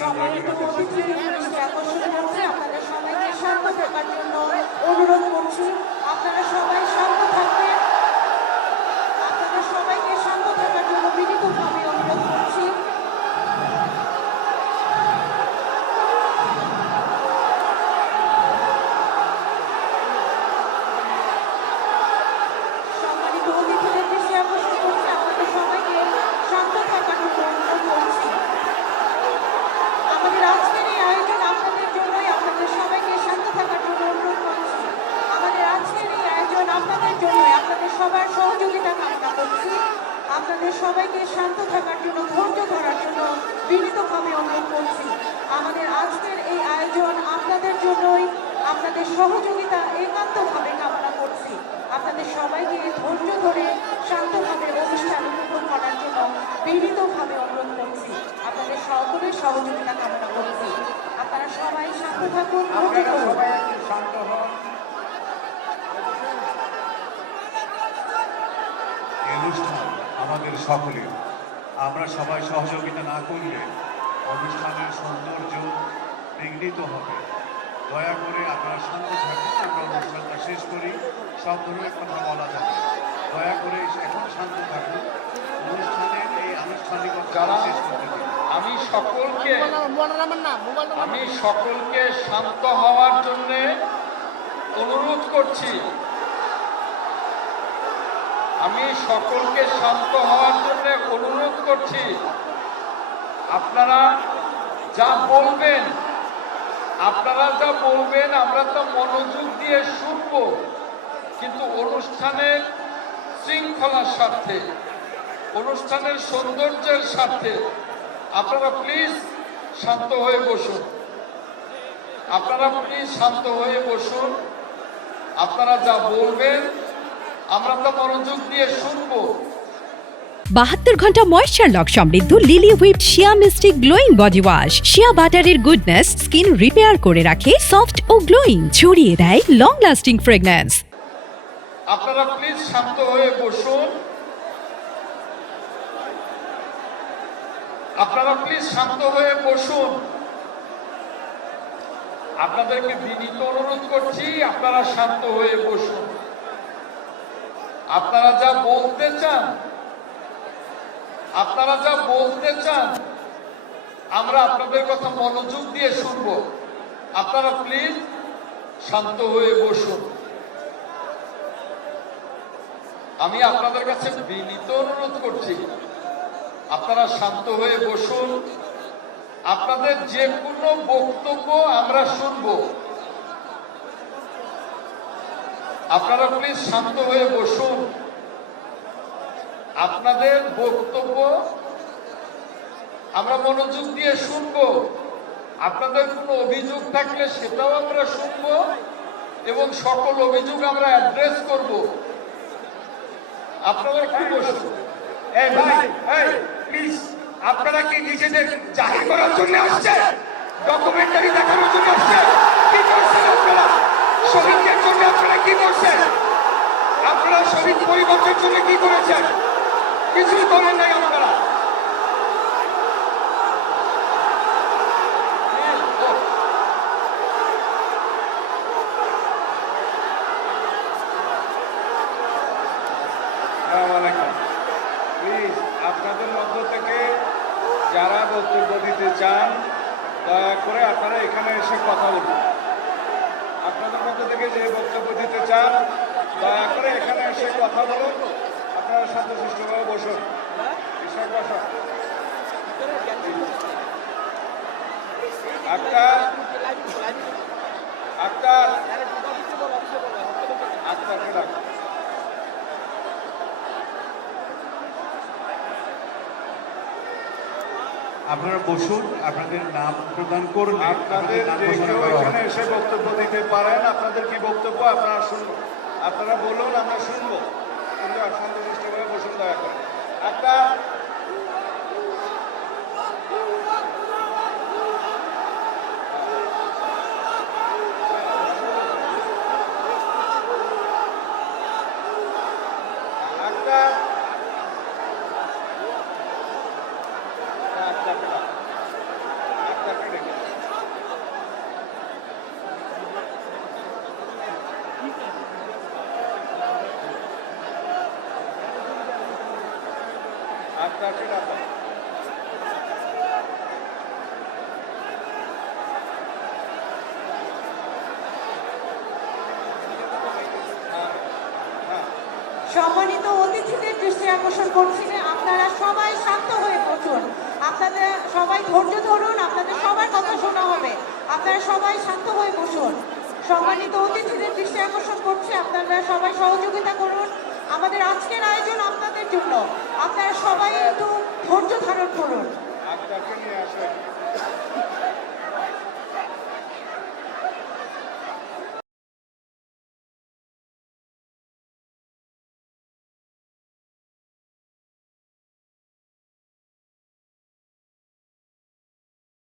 সম্মানিত অতিথি আকর্ষণ হচ্ছে আপনাদের সবাইকে শান্ত থাকার জন্য অনুরোধ করছি। আপনারা সবাই শান্ত থাকবেন। আপনাদের সবাইকে শান্ত থাকার জন্য বিনীতভাবে অনুরোধ করছি। সম্মানিত অতিথিদের দৃষ্টি আকর্ষণ করছি, আপনাদের সবাইকে শান্ত থাকার জন্য অনুরোধ করছি। আমাদের আজকের এই আয়োজন আপনাদের জন্যই, আপনাদের সবাইকে শান্ত থাকার জন্য অনুরোধ করছি। আমাদের আজকের এই আয়োজন আপনাদের জন্যই, আপনাদের সবার সহযোগিতা কামনা করছি। আপনাদের সবাইকে শান্ত থাকার জন্য, ধৈর্য ধরার জন্য বিনীতভাবে অনুরোধ করছি। আমাদের আজকের এই আয়োজন আপনাদের জন্যই, আপনাদের সহযোগিতা একান্তভাবে কামনা করছি। আপনাদের সবাইকে ধৈর্য ধরে শান্তভাবে অনুষ্ঠান উপভোগ করার জন্য বিনীতভাবে অনুরোধ করছি। আপনাদের সকলের সহযোগিতা কামনা করছি। আপনারা সবাই শান্ত থাকুন, ধৈর্য ধরুন। এই অনুষ্ঠান আমাদের সকলের। আমরা সবাই সহযোগিতা না করলে অনুষ্ঠানের সৌন্দর্য বিঘ্নিত হবে। দয়া করে আপনারা শান্ত থাকুন, আমরা অনুষ্ঠানটা শেষ করি। সব ধরনের কথা বলা যাবে, দয়া করে এখন শান্ত থাকুন। অনুষ্ঠানের এই আনুষ্ঠানিকতা শেষ করতে দিন। আমি সকলকে শান্ত হওয়ার জন্য অনুরোধ করছি। আমি সকলকে শান্ত হওয়ার জন্য অনুরোধ করছি। আপনারা যা বলবেন আমরা তো মনোযোগ দিয়ে শুনব, কিন্তু অনুষ্ঠানের শৃঙ্খলার স্বার্থে, অনুষ্ঠানের সৌন্দর্যের স্বার্থে আপনারা প্লিজ শান্ত হয়ে বসুন। আপনারা যা বলবেন আমরা তো মনোযোগ দিয়ে শুনবো। 72 ঘন্টা ময়েশ্চার লক সমৃদ্ধ লিলি হুইপ শিয়া মিস্টিক গ্লোয়িং বডি ওয়াশ। শিয়া বাটারের গুডনেস স্কিন রিপেয়ার করে রাখে সফট ও গ্লোয়িং, ছড়িয়ে দেয় লং লাস্টিং ফ্রেগন্যান্স। আপনারা প্লিজ শান্ত হয়ে বসুন। আপনাদেরকে বিনীত অনুরোধ করছি, আপনারা শান্ত হয়ে বসুন। আপনারা যা বলতে চান আমরা আপনাদের কথা মনোযোগ দিয়ে শুনব। আপনারা প্লিজ শান্ত হয়ে বসুন। আমি আপনাদের কাছে বিনীত অনুরোধ করছি, আপনারা শান্ত হয়ে বসুন। আপনাদের যে কোনো বক্তব্য আমরা শুনব। আপনারা প্লিজ শান্ত হয়ে বসুন। আপনাদের বক্তব্য আমরা মনোযোগ দিয়ে শুনব। আপনাদের কোনো অভিযোগ থাকলে সেটাও আমরা শুনব এবং সকল অভিযোগ আমরা অ্যাড্রেস করব। আপনারা কি বসুন? প্লিজ, আপনারা কি নিজেদের জাহির করার জন্য আসছে, ডকুমেন্টারি দেখানোর জন্য আসছে? কি করছেন আপনারা? শহীদদের জন্য আপনারা কি করছেন? আপনারা শহীদ পরিবারের জন্য কি করেছেন? কিছুই করেন নাই আপনারা। প্লিজ, আপনাদের মধ্য থেকে যারা বক্তব্য দিতে চান দয়া করে আপনারা এখানে এসে কথা বলুন। আপনাদের মধ্য থেকে যে বক্তব্য দিতে চান দয়া করে এখানে এসে কথা বলুন। আপনারা শান্তশিষ্টভাবে বসুন। আক্তারকে ডাক। আপনারা বসুন, আপনাদের নাম প্রদান করুন। আপনাদের যে কেউ এখানে এসে বক্তব্য দিতে পারেন। আপনাদের কি বক্তব্য আপনারা শুনবো? আপনারা বলুন, আমরা শুনবো, কিন্তু শান্তশিষ্টভাবে বসুন দয়া করে। একটা আক্তারকে ডাকা। সম্মানিত অতিথিদের দৃষ্টি আকর্ষণ করছি যে আপনারা সবাই শান্ত হয়ে বসুন। আপনাদের সবাই ধৈর্য ধরুন, আপনাদের সবার কথা শোনা হবে। আপনারা সবাই শান্ত হয়ে বসুন। সম্মানিত অতিথিদের দৃষ্টি আকর্ষণ করছি, আপনারা সবাই সহযোগিতা করুন। আমাদের আজকের আয়োজন আপনাদের জন্য, আপনারা সবাই একটু ধৈর্য ধারণ করুন। আক্তারকে নিয়ে আসেন।